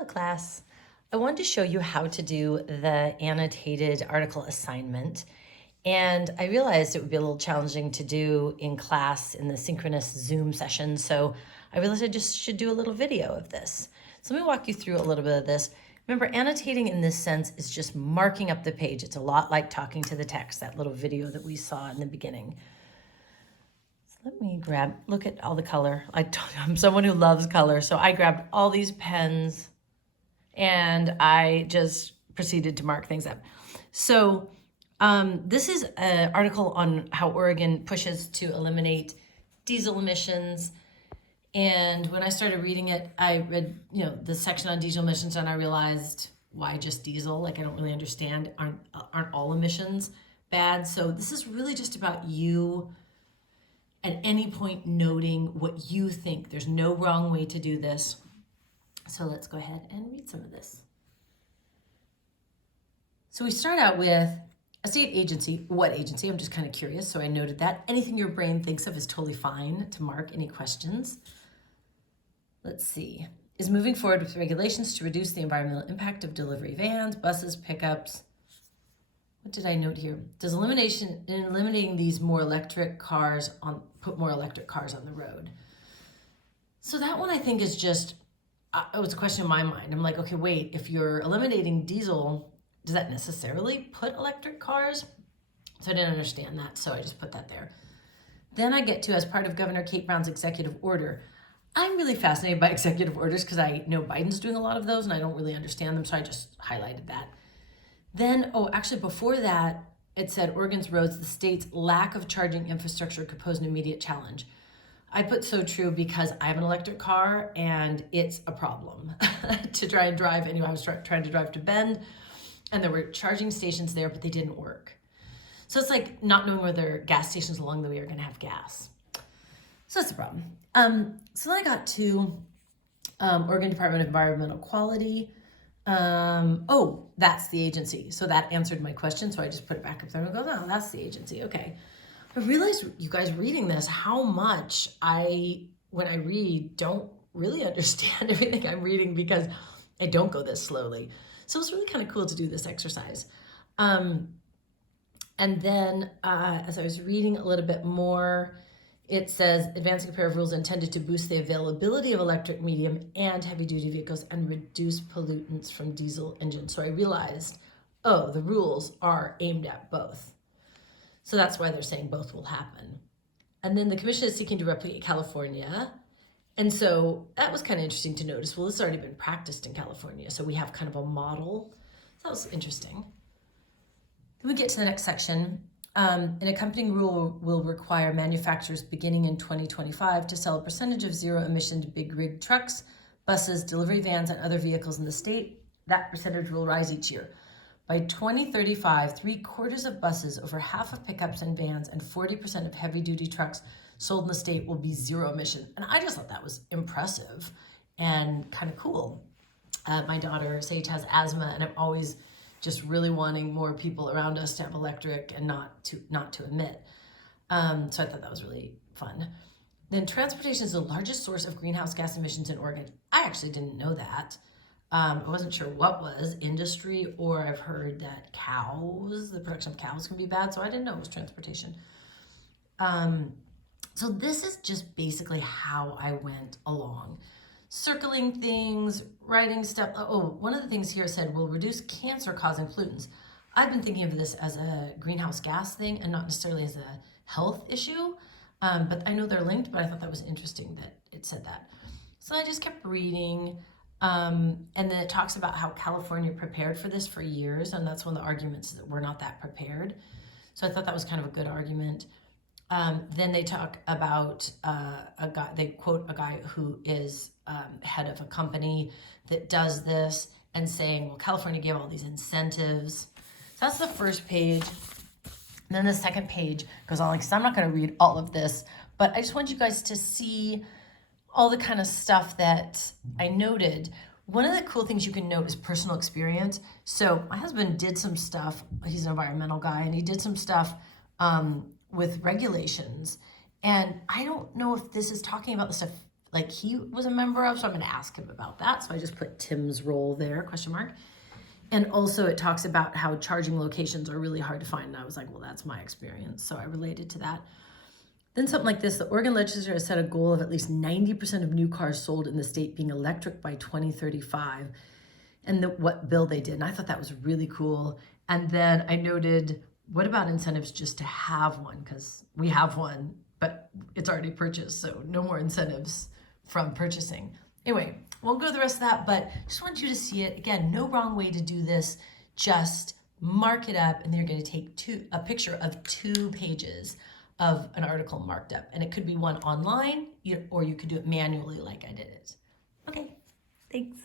Hello, class. I wanted to show you how to do the annotated article assignment. And I realized it would be a little challenging to do in class in the synchronous Zoom session. So I realized I just should do a little video of this. So let me walk you through a little bit of this. Remember, annotating in this sense is just marking up the page. It's a lot like talking to the text, that little video that we saw in the beginning. Let me look at all the color. I'm someone who loves color, so I grabbed all these pens and I just proceeded to mark things up. So this is an article on how Oregon pushes to eliminate diesel emissions. And when I started reading it, I read, the section on diesel emissions, and I realized, why just diesel? Like, I don't really understand. Aren't all emissions bad? So this is really just about you at any point noting what you think. There's no wrong way to do this. So let's go ahead and read some of this. So we start out with a state agency. What agency? I'm just kind of curious, so I noted that. Anything your brain thinks of is totally fine to mark. Any questions? Let's see. Is moving forward with regulations to reduce the environmental impact of delivery vans, buses, pickups. What did I note here? Does eliminating these put more electric cars on the road? So that one I think is just, it was a question in my mind. I'm like, okay, wait, if you're eliminating diesel, does that necessarily put electric cars? So I didn't understand that, so I just put that there. Then I get to, as part of Governor Kate Brown's executive order. I'm really fascinated by executive orders because I know Biden's doing a lot of those and I don't really understand them, so I just highlighted that. Then, actually before that, it said Oregon's roads, the state's lack of charging infrastructure could pose an immediate challenge. I put so true because I have an electric car and it's a problem to try and drive. Anyway, I was trying to drive to Bend and there were charging stations there, but they didn't work. So it's like not knowing whether gas stations along the way are gonna have gas. So that's the problem. So then I got to Oregon Department of Environmental Quality. That's the agency. So that answered my question. So I just put it back up there and go, no, that's the agency. Okay. I realized, you guys reading this, how much when I read, don't really understand everything I'm reading because I don't go this slowly. So it's really kind of cool to do this exercise. And then as I was reading a little bit more, it says advancing a pair of rules intended to boost the availability of electric, medium, and heavy-duty vehicles and reduce pollutants from diesel engines. So I realized, the rules are aimed at both. So that's why they're saying both will happen. And then the commission is seeking to replicate California. And so that was kind of interesting to notice. Well, this has already been practiced in California. So we have kind of a model. So that was interesting. Then we get to the next section. An accompanying rule will require manufacturers beginning in 2025 to sell a percentage of zero-emission big rig trucks, buses, delivery vans, and other vehicles in the state. That percentage will rise each year. By 2035, 3/4 of buses, over half of pickups and vans, and 40% of heavy-duty trucks sold in the state will be zero-emission. And I just thought that was impressive and kind of cool. My daughter, Sage, has asthma, and I'm always just really wanting more people around us to have electric and not to emit. So I thought that was really fun. Then transportation is the largest source of greenhouse gas emissions in Oregon. I actually didn't know that. I wasn't sure what was industry, or I've heard that the production of cows can be bad, so I didn't know it was transportation. So this is just basically how I went along. Circling things, writing stuff. One of the things here said will reduce cancer-causing pollutants. I've been thinking of this as a greenhouse gas thing and not necessarily as a health issue, but I know they're linked, but I thought that was interesting that it said that. So I just kept reading, and then it talks about how California prepared for this for years, and that's one of the arguments, that we're not that prepared. So I thought that was kind of a good argument. Then they talk about they quote a guy who is head of a company that does this and saying, well, California gave all these incentives. So that's the first page. And then the second page goes on, because I'm not going to read all of this, but I just want you guys to see all the kind of stuff that I noted. One of the cool things you can note is personal experience. So my husband did some stuff. He's an environmental guy, and he did some stuff with regulations. And I don't know if this is talking about the stuff like he was a member of, so I'm going to ask him about that. So I just put Tim's role there, question mark. And also it talks about how charging locations are really hard to find. And I was like, well, that's my experience. So I related to that. Then something like this, the Oregon legislature has set a goal of at least 90% of new cars sold in the state being electric by 2035. And what bill they did. And I thought that was really cool. And then I noted, what about incentives just to have one? Because we have one, but it's already purchased. So no more incentives from purchasing. Anyway, won't go through the rest of that, but just want you to see it. Again, no wrong way to do this. Just mark it up, and they're going to take a picture of 2 pages of an article marked up. And it could be one online, or you could do it manually like I did it. Okay, thanks.